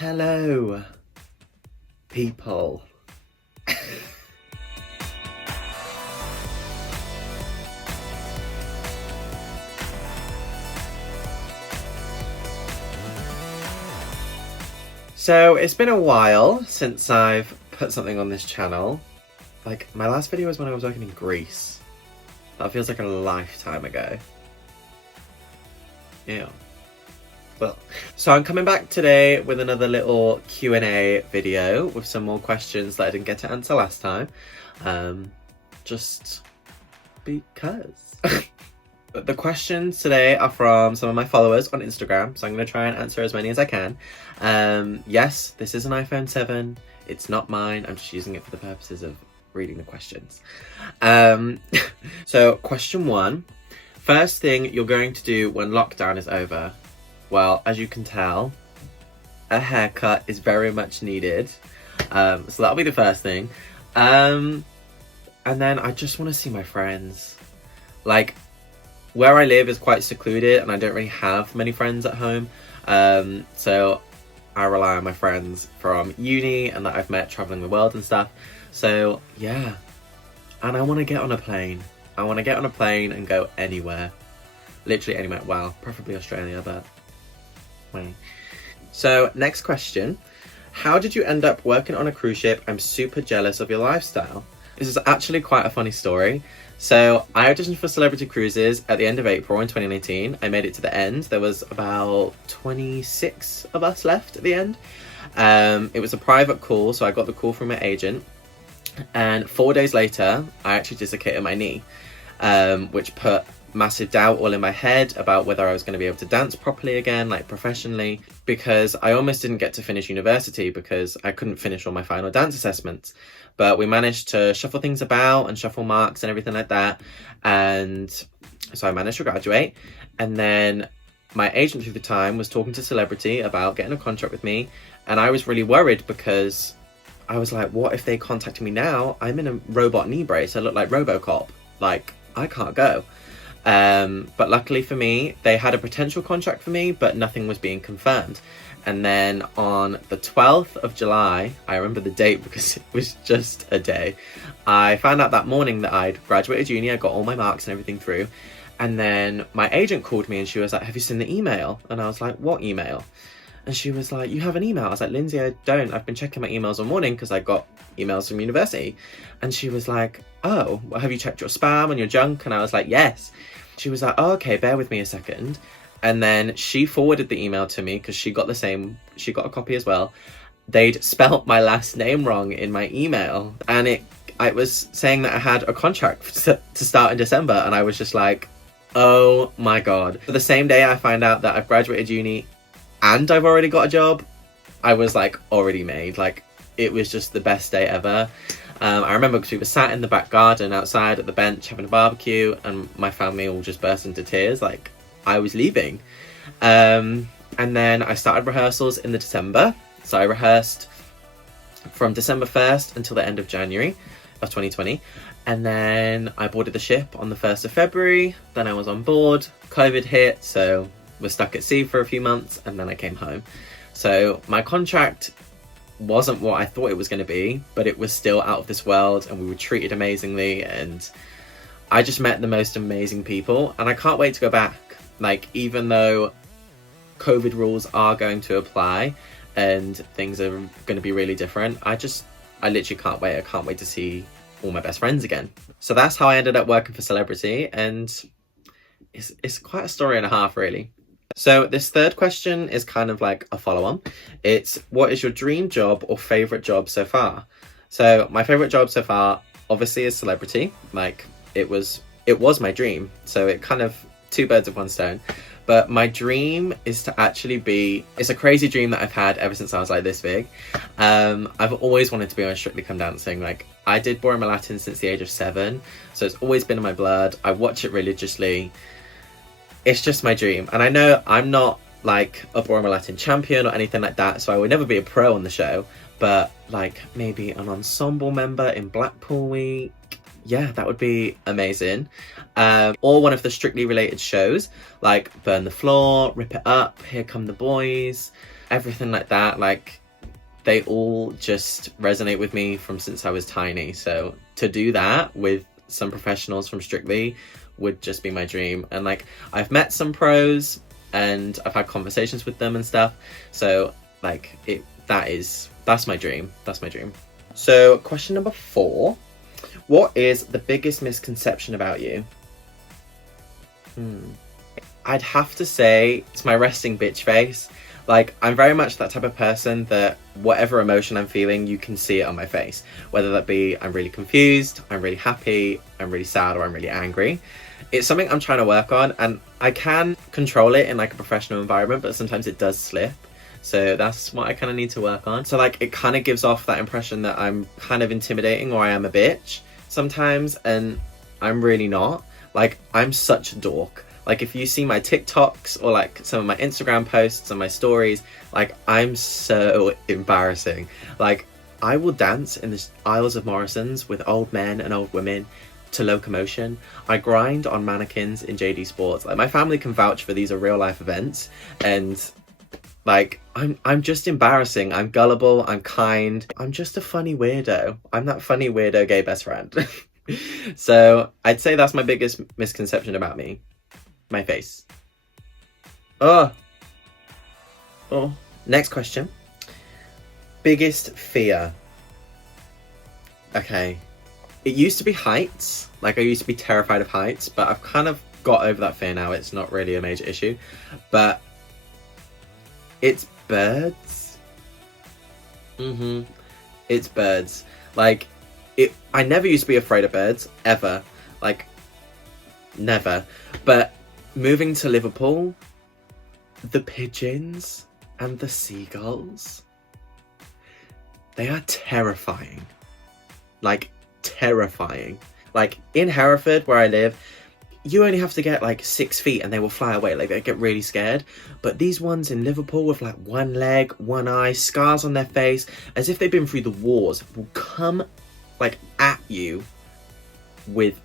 Hello, people. So it's been a while since I've put something on this channel. Like, my last video was when I was working in Greece. That feels like a lifetime ago. Yeah. Well, so I'm coming back today with another little Q&A video with some more questions that I didn't get to answer last time. Just because. The questions today are from some of my followers on Instagram, so I'm going to try and answer as many as I can. Yes, this is an iPhone 7. It's not mine. I'm just using it for the purposes of reading the questions. So question 1. First thing you're going to do when lockdown is over. Well, as you can tell, a haircut is very much needed. So that'll be the first thing. And then I just want to see my friends. Like, where I live is quite secluded and I don't really have many friends at home. So I rely on my friends from uni and that I've met traveling the world and stuff. So yeah, and I want to get on a plane. I want to get on a plane and go anywhere. Literally anywhere. Well, preferably Australia, but wait. So next question. How did you end up working on a cruise ship? I'm super jealous of your lifestyle. This is actually quite a funny story. So I auditioned for Celebrity Cruises at the end of April in 2019. I made it to the end. There was about 26 of us left at the end. It was a private call, so I got the call from my agent. And 4 days later, I actually dislocated my knee, which put massive doubt all in my head about whether I was going to be able to dance properly again, like professionally, because I almost didn't get to finish university because I couldn't finish all my final dance assessments. But we managed to shuffle things about and shuffle marks and everything like that. And so I managed to graduate. And then my agent through the time was talking to Celebrity about getting a contract with me. And I was really worried because I was like, what if they contacted me now? I'm in a robot knee brace. I look like RoboCop. Like, I can't go. But luckily for me, they had a potential contract for me, but nothing was being confirmed. And then on the 12th of July, I remember the date because it was just a day, I found out that morning that I'd graduated uni. I got all my marks and everything through. And then my agent called me and she was like, have you seen the email? And I was like, what email? And she was like, you have an email? I was like, Lindsay, I don't. I've been checking my emails all morning because I got emails from university. And she was like, oh, well, have you checked your spam and your junk? And I was like, yes. She was like, oh, okay, bear with me a second. And then she forwarded the email to me because she got a copy as well. They'd spelt my last name wrong in my email. And it was saying that I had a contract to start in December. And I was just like, oh my God. The same day I find out that I've graduated uni and I've already got a job, I was like already made. Like, it was just the best day ever. I remember because we were sat in the back garden outside at the bench having a barbecue and my family all just burst into tears. Like, I was leaving. And then I started rehearsals in the December. So I rehearsed from December 1st until the end of January of 2020. And then I boarded the ship on the 1st of February. Then I was on board. COVID hit, so was stuck at sea for a few months. And then I came home. So my contract wasn't what I thought it was going to be, but it was still out of this world and we were treated amazingly. And I just met the most amazing people. And I can't wait to go back. Like, even though COVID rules are going to apply and things are going to be really different, I literally can't wait. I can't wait to see all my best friends again. So that's how I ended up working for Celebrity, and it's quite a story and a half, really. So this third question is kind of like a follow-on. It's, what is your dream job or favourite job so far? So my favourite job so far obviously is Celebrity. Like, it was my dream. So it kind of, two birds with one stone. But my dream is to actually be, it's a crazy dream that I've had ever since I was like this big. I've always wanted to be on Strictly Come Dancing. Like, I did Born Latin since the age of 7. So it's always been in my blood. I watch it religiously. It's just my dream. And I know I'm not like a Born Latin champion or anything like that. So I would never be a pro on the show. But like maybe an ensemble member in Blackpool Week. Yeah, that would be amazing. Or one of the Strictly related shows like Burn the Floor, Rip It Up, Here Come the Boys. everything like that, like they all just resonate with me from since I was tiny. So to do that with some professionals from Strictly would just be my dream. And like I've met some pros and I've had conversations with them and stuff. So like that's my dream. That's my dream. So question number 4. What is the biggest misconception about you? I'd have to say it's my resting bitch face. Like, I'm very much that type of person that whatever emotion I'm feeling, you can see it on my face. Whether that be I'm really confused, I'm really happy, I'm really sad, or I'm really angry. It's something I'm trying to work on, and I can control it in like a professional environment, but sometimes it does slip. So that's what I kind of need to work on. So like it kind of gives off that impression that I'm kind of intimidating or I am a bitch sometimes, and I'm really not. Like, I'm such a dork. Like, if you see my TikToks or like some of my Instagram posts and my stories, like, I'm so embarrassing. Like, I will dance in the aisles of Morrison's with old men and old women to Locomotion. I grind on mannequins in JD Sports. Like, my family can vouch for these are real life events, and like I'm just embarrassing. I'm gullible, I'm kind, I'm just a funny weirdo. I'm that funny weirdo gay best friend. So I'd say that's my biggest misconception about me. My face. Oh. Next question. Biggest fear. Okay. It used to be heights. Like, I used to be terrified of heights, but I've kind of got over that fear now. It's not really a major issue. But it's birds. It's birds. Like, I never used to be afraid of birds, ever. Like, never. But moving to Liverpool, the pigeons and the seagulls, they are terrifying. Like, terrifying. Like, in Hereford, where I live, you only have to get like 6 feet and they will fly away. Like, they get really scared. But these ones in Liverpool with like one leg, one eye, scars on their face, as if they've been through the wars, will come like at you with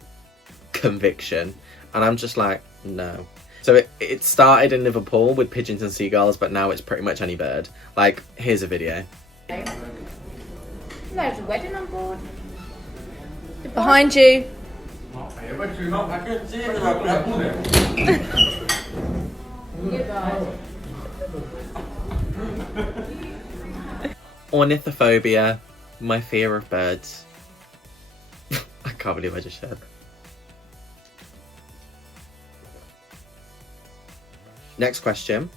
conviction. And I'm just like, no. So it started in Liverpool with pigeons and seagulls, but now it's pretty much any bird. Like, here's a video. There's a wedding on board. Behind you. Ornithophobia, my fear of birds. I can't believe I just shared that. Next question.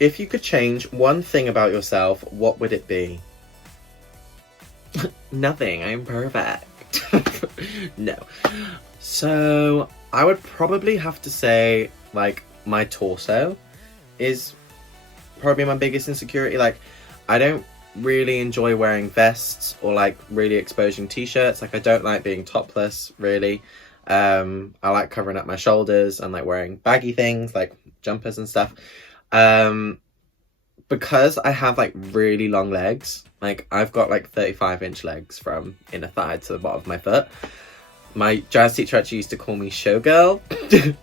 If you could change one thing about yourself, what would it be? Nothing, I'm perfect. No. So, I would probably have to say, like, my torso is probably my biggest insecurity. Like, I don't really enjoy wearing vests or like really exposing t-shirts. Like, I don't like being topless, really. I like covering up my shoulders and like wearing baggy things like jumpers and stuff. Because I have like really long legs, like I've got like 35-inch legs from inner thigh to the bottom of my foot. My jazz teacher actually used to call me Showgirl.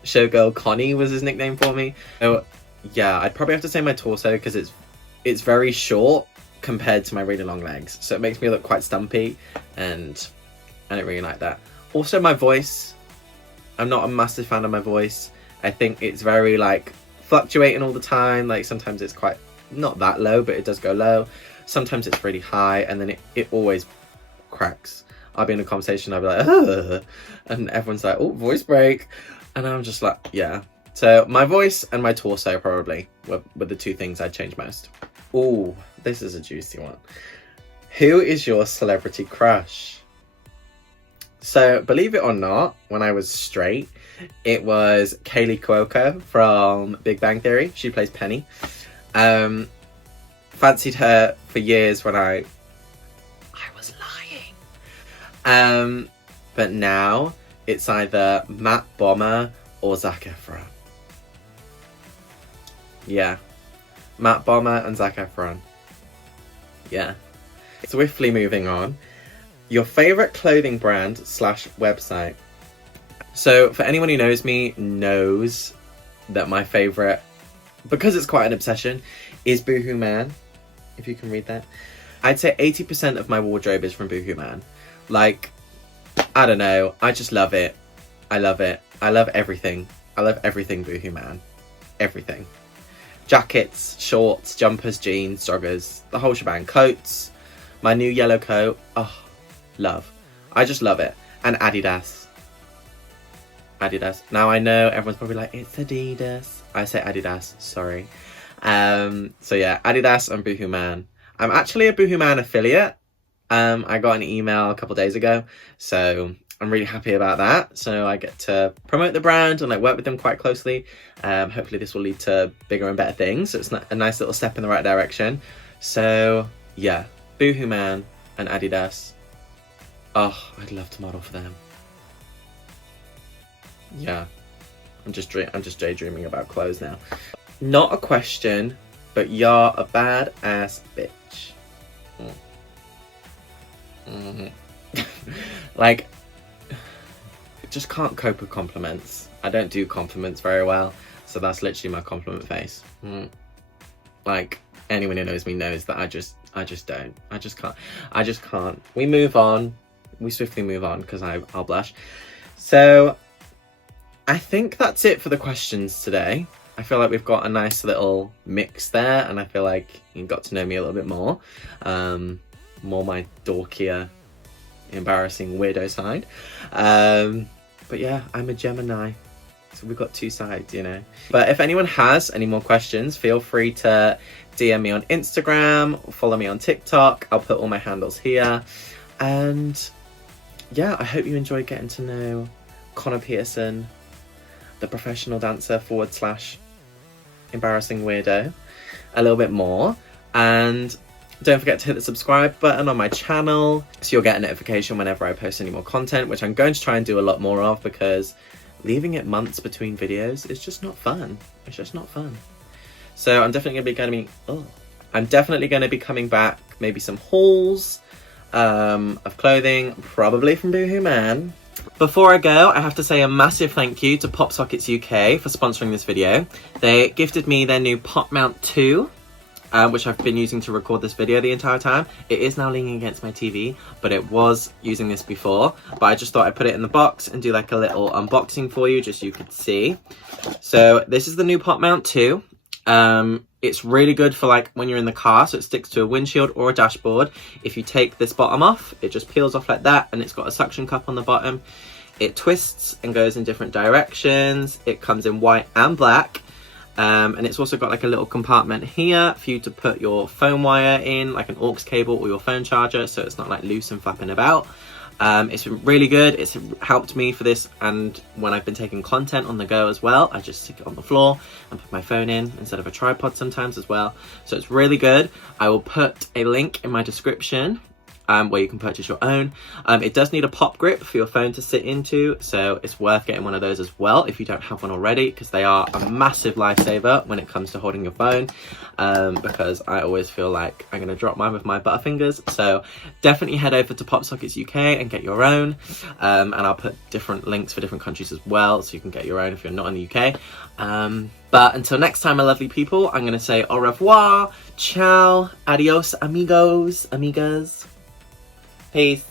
Showgirl Connie was his nickname for me. So yeah, I'd probably have to say my torso, because it's very short compared to my really long legs. So it makes me look quite stumpy, and I don't really like that. Also, my voice. I'm not a massive fan of my voice. I think it's very like fluctuating all the time. Like, sometimes it's quite not that low, but it does go low. Sometimes it's really high, and then it always cracks. I'll be in a conversation, I'll be like, ugh, and everyone's like, oh, voice break, and I'm just like, yeah. So my voice and my torso probably were the two things I'd change most. Oh, this is a juicy one. Who is your celebrity crush? So, believe it or not, when I was straight, it was Kaylee Cuoco from Big Bang Theory. She plays Penny. Fancied her for years when I was lying. But now it's either Matt Bomer or Zac Efron. Yeah. Matt Bomer and Zac Efron. Yeah. Swiftly moving on. Your favourite clothing brand / website. So, for anyone who knows me, knows that my favourite, because it's quite an obsession, is Boohoo Man, if you can read that. I'd say 80% of my wardrobe is from Boohoo Man. Like, I don't know, I just love it. I love it. I love everything. I love everything Boohoo Man. Everything. Jackets, shorts, jumpers, jeans, joggers, the whole shebang. Coats, my new yellow coat. Oh, love. I just love it. And Adidas. Adidas. Now I know everyone's probably like, it's Adidas. I say Adidas, sorry. So yeah, Adidas and Boohoo Man. I'm actually a Boohoo Man affiliate. I got an email a couple days ago, so I'm really happy about that. So I get to promote the brand and like work with them quite closely. Hopefully this will lead to bigger and better things. So it's a nice little step in the right direction. So yeah, Boohoo Man and Adidas. Oh, I'd love to model for them. Yeah, I'm just daydreaming about clothes now. Not a question, but you're a badass bitch. Like, just can't cope with compliments. I don't do compliments very well, so that's literally my compliment face. Like, anyone who knows me knows that I just don't. I just can't. We move on. We swiftly move on because I'll blush. So I think that's it for the questions today. I feel like we've got a nice little mix there, and I feel like you got to know me a little bit more. More my dorkier, embarrassing weirdo side. But yeah, I'm a Gemini, so we've got two sides, you know. But if anyone has any more questions, feel free to DM me on Instagram, follow me on TikTok. I'll put all my handles here. And yeah, I hope you enjoyed getting to know Connor Pearson, the professional dancer / embarrassing weirdo, a little bit more. And don't forget to hit the subscribe button on my channel so you'll get a notification whenever I post any more content, which I'm going to try and do a lot more of, because leaving it months between videos is just not fun. It's just not fun. So I'm definitely going to be coming back, maybe some hauls of clothing, probably from Boohoo Man. Before I go, I have to say a massive thank you to PopSockets UK for sponsoring this video. They gifted me their new Pop Mount 2, which I've been using to record this video the entire time. It is now leaning against my TV, but it was using this before. But I just thought I'd put it in the box and do like a little unboxing for you, just so you could see. So this is the new Pop Mount 2. It's really good for like when you're in the car, so it sticks to a windshield or a dashboard. If you take this bottom off, it just peels off like that, and it's got a suction cup on the bottom. It twists and goes in different directions. It comes in white and black. And it's also got like a little compartment here for you to put your phone wire in, like an aux cable or your phone charger, so it's not like loose and flapping about. It's been really good. It's helped me for this, and when I've been taking content on the go as well, I just stick it on the floor and put my phone in instead of a tripod sometimes as well. So it's really good. I will put a link in my description where you can purchase your own. It does need a pop grip for your phone to sit into, so it's worth getting one of those as well if you don't have one already, because they are a massive lifesaver when it comes to holding your phone, because I always feel like I'm going to drop mine with my butterfingers. So definitely head over to PopSockets UK and get your own, and I'll put different links for different countries as well, so you can get your own if you're not in the UK. But until next time, my lovely people, I'm going to say au revoir, ciao, adios, amigos, amigas. Peace.